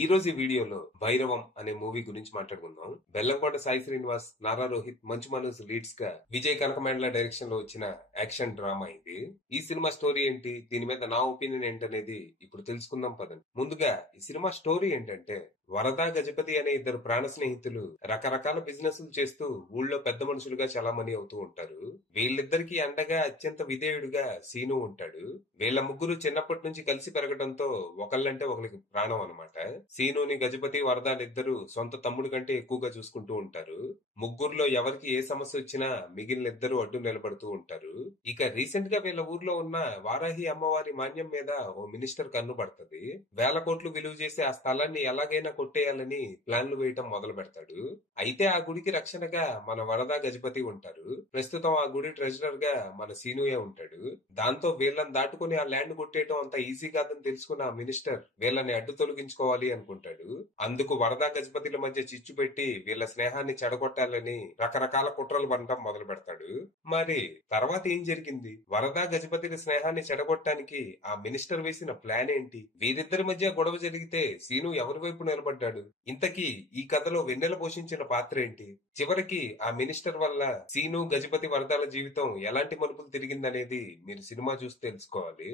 ఈ రోజు ఈ వీడియోలో భైరవం అనే మూవీ గురించి మాట్లాడుకుందాం. బెల్లంకొండ సాయి శ్రీనివాస్, నారా రోహిత్, మంచు మనోజ్ లీడ్స్ గా విజయ్ కనకమేండ్ల డైరెక్షన్ లో వచ్చిన యాక్షన్ డ్రామా ఇది. ఈ సినిమా స్టోరీ ఏంటి, దీని మీద నా ఒపీనియన్ ఏంటనేది ఇప్పుడు తెలుసుకుందాం పదండి. ముందుగా ఈ సినిమా స్టోరీ ఏంటంటే, వరద, గజపతి అనే ఇద్దరు ప్రాణ స్నేహితులు రకరకాల బిజినెస్ చేస్తూ ఊళ్ళో పెద్ద మనుషులుగా చలామణి అవుతూ ఉంటారు. వీళ్ళిద్దరికి అండగా అత్యంత విధేయుడుగా సీను ఉంటాడు. వీళ్ళ ముగ్గురు చిన్నప్పటి నుంచి కలిసి పెరగడంతో ఒకళ్ళంటే ఒకరికి ప్రాణం అన్నమాట. సీనుని గజపతి, వరదాలిద్దరూ సొంత తమ్ముడి కంటే ఎక్కువగా చూసుకుంటూ ఉంటారు. ముగ్గురులో ఎవరికి ఏ సమస్య వచ్చినా మిగిలిన ఇద్దరు అడ్డు నిలబడుతూ ఉంటారు. ఇక రీసెంట్ గా వీళ్ళ ఊర్లో ఉన్న వారాహి అమ్మవారి మాన్యం మీద ఓ మినిస్టర్ కన్ను పడుతుంది. వేల కోట్లు విలువ చేసి ఆ స్థలాన్ని ఎలాగైనా కొట్టేయాలని ప్లాన్లు వేయటం మొదలు పెడతాడు. అయితే ఆ గుడికి రక్షణగా మన వరద, గజపతి ఉంటారు. ప్రస్తుతం ఆ గుడి ట్రెజరర్ గా మన సీనుయే ఉంటాడు. దాంతో వీళ్ళని దాటుకుని ఆ ల్యాండ్ కొట్టేయటం అంత ఈజీ కాదని తెలుసుకున్న ఆ మినిస్టర్ వీళ్ళని అడ్డు తొలగించుకోవాలి అనుకుంటాడు. అందుకు వరద, గజపతిల మధ్య చిచ్చు పెట్టి వీళ్ళ స్నేహాన్ని చెడగొట్టాలని రకరకాల కుట్రలు పడటం మొదలు పెడతాడు. మరి తర్వాత ఏం జరిగింది? వరద, గజపతిల స్నేహాన్ని చెడగొట్టడానికి ఆ మినిస్టర్ వేసిన ప్లాన్ ఏంటి? వీరిద్దరి మధ్య గొడవ జరిగితే సీను ఎవరి వైపు నిలబడ్డాడు? ఇంతకీ ఈ కథలో వెన్నెల పోషించిన పాత్ర ఏంటి? చివరికి ఆ మినిస్టర్ వల్ల సీను, గజపతి, వరదాల జీవితం ఎలాంటి మలుపులు తిరిగిందనేది మీరు సినిమా చూసి తెలుసుకోవాలి.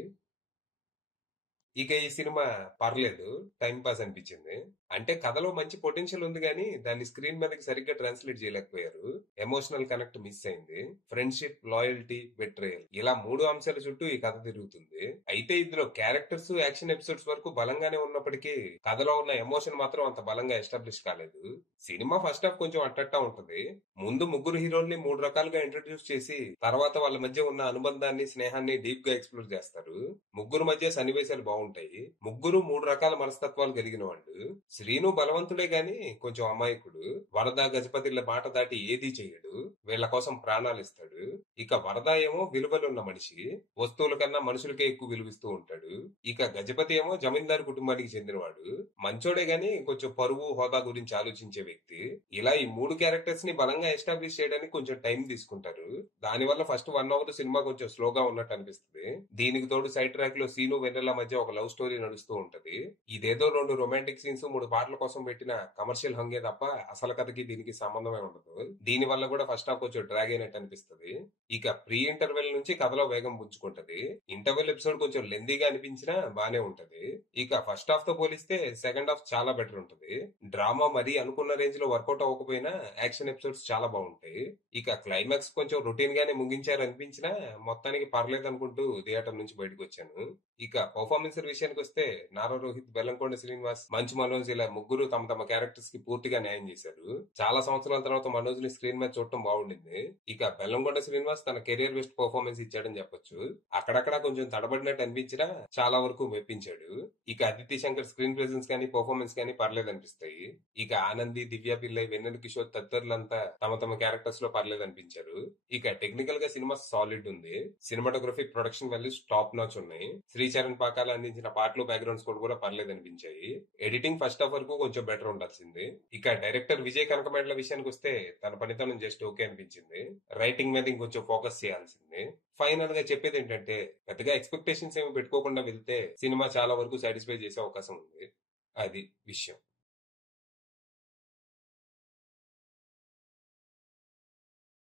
ఇక ఈ సినిమా పర్లేదు, టైం పాస్ అనిపించింది. అంటే కథలో మంచి పొటెన్షియల్ ఉంది గానీ దాన్ని స్క్రీన్ మీదకి సరిగ్గా ట్రాన్స్లేట్ చేయలేకపోయారు. ఎమోషనల్ కనెక్ట్ మిస్ అయింది. ఫ్రెండ్షిప్, లాయల్టీ, బెట్రేయల్ ఇలా మూడు అంశాల చుట్టూ ఈ కథ తిరుగుతుంది. అయితే ఇందులో క్యారెక్టర్స్, యాక్షన్ ఎపిసోడ్స్ వరకు బలంగానే ఉన్నప్పటికీ కథలో ఉన్న ఎమోషన్ మాత్రం అంత బలంగా ఎస్టాబ్లిష్ కాలేదు. సినిమా ఫస్ట్ హాఫ్ కొంచెం అట్టట్టా ఉంటది. ముందు ముగ్గురు హీరోల్ని మూడు రకాలుగా ఇంట్రడ్యూస్ చేసి తర్వాత వాళ్ళ మధ్య ఉన్న అనుబంధాన్ని, స్నేహాన్ని డీప్ గా ఎక్స్ప్లోర్ చేస్తారు. ముగ్గురు మధ్య సన్నివేశాలు బాగుంటాయి. ముగ్గురు మూడు రకాల మనస్తత్వాలు కలిగిన వాళ్ళు. శ్రీను బలవంతుడే గాని కొంచెం అమాయకుడు. వరద, గజపతిల మాట దాటి ఏదీ చెయ్యడు. వీళ్ల కోసం ప్రాణాలు ఇస్తాడు. ఇక వరద ఏమో విలువలున్న మనిషి, వస్తువుల కన్నా మనుషులకే ఎక్కువ విలువిస్తూ ఉంటాడు. ఇక గజపతి ఏమో జమీందారు కుటుంబానికి చెందినవాడు. మంచోడే గాని కొంచెం పరువు, హోదా గురించి ఆలోచించే వ్యక్తి. ఇలా ఈ మూడు క్యారెక్టర్స్ ని బలంగా ఎస్టాబ్లిష్ చేయడానికి కొంచెం టైం తీసుకుంటారు. దానివల్ల ఫస్ట్ 1 అవర్ సినిమా కొంచెం స్లోగా ఉన్నట్టు అనిపిస్తుంది. దీనికి తోడు సైడ్ ట్రాక్ లో సీను, వెన్నెల మధ్య ఒక లవ్ స్టోరీ నడుస్తూ ఉంటది. ఇదేదో 2 రొమాంటిక్ సీన్స్, 3 పాటల కోసం పెట్టిన కమర్షియల్ హంగే తప్ప అసలు కథకి దీనికి సంబంధమే ఉండదు. దీని వల్ల కూడా ఫస్ట్ హాఫ్ కొంచెం డ్రాగ్ అయినట్టు అనిపిస్తుంది. ఇక ప్రీ ఇంటర్వెల్ నుంచి కథలో వేగం పుంజుకుంటది. ఇంటర్వెల్ ఎపిసోడ్ కొంచెం లెందీగా అనిపించినా బానే ఉంటది. ఇక ఫస్ట్ హాఫ్ తో పోలిస్తే సెకండ్ హాఫ్ చాలా బెటర్ ఉంటది. డ్రామా మరీ అనుకున్న రేంజ్ లో వర్కౌట్ అవ్వకపోయినా యాక్షన్ ఎపిసోడ్స్ చాలా బాగుంటాయి. ఇక క్లైమాక్స్ కొంచెం రొటీన్ గానే ముగించారు అనిపించినా మొత్తానికి పర్లేదు అనుకుంటూ థియేటర్ నుంచి బయటకు వచ్చాను. ఇక పర్ఫార్మెన్స్ విషయానికి వస్తే నారా రోహిత్, బెల్లంకొండ శ్రీనివాస్, మంచు మనోజ్ ఇలా ముగ్గురు తమ తమ క్యారెక్టర్స్ కి పూర్తిగా న్యాయం చేశారు. చాలా సంవత్సరాల తర్వాత మనోజ్ ని స్క్రీన్ మీద చూడటం బాగుండింది. ఇక బెల్లంకొండ శ్రీనివాస్ తన కెరియర్ బెస్ట్ పర్ఫార్మెన్స్ ఇచ్చాడని చెప్పొచ్చు. అక్కడక్కడ కొంచెం తడబడినట్టు అనిపించినా చాలా వరకు మెప్పించాడు. ఇక అదితి శంకర్ స్క్రీన్ ప్రెజెన్స్ కానీ పర్ఫార్మెన్స్ కానీ పర్లేదు అనిపిస్తాయి. ఇక ఆనంది, దివ్య పిల్లై, వెన్నెల కిషోర్ తదితరులంతా తమ తమ క్యారెక్టర్స్ లో పర్లేదు అనిపించారు. ఇక టెక్నికల్ గా సినిమా సాలిడ్ ఉంది. Cinematography, production values top notch ఉన్నాయి. శ్రీచరణ్ పాకాల అందించిన పాటలు, బ్యాక్గ్రౌండ్ స్కోర్ కూడా పర్లేదు అనిపించాయి. ఎడిటింగ్ ఫస్ట్ హాఫ్ వరకు కొంచెం బెటర్ ఉండాల్సింది. ఇక డైరెక్టర్ విజయ్ కనకమేండ్ల విషయానికి వస్తే తన పనితనం జస్ట్ ఓకే అనిపించింది. రైటింగ్ మీద ఇంకొంచెం ఫోకస్ చేయాల్సింది. ఫైనల్ గా చెప్పేది ఏంటంటే, పెద్దగా ఎక్స్పెక్టేషన్స్ ఏమి పెట్టుకోకుండా వెళ్తే సినిమా చాలా వరకు సాటిస్ఫై చేసే అవకాశం ఉంది. అది విషయం.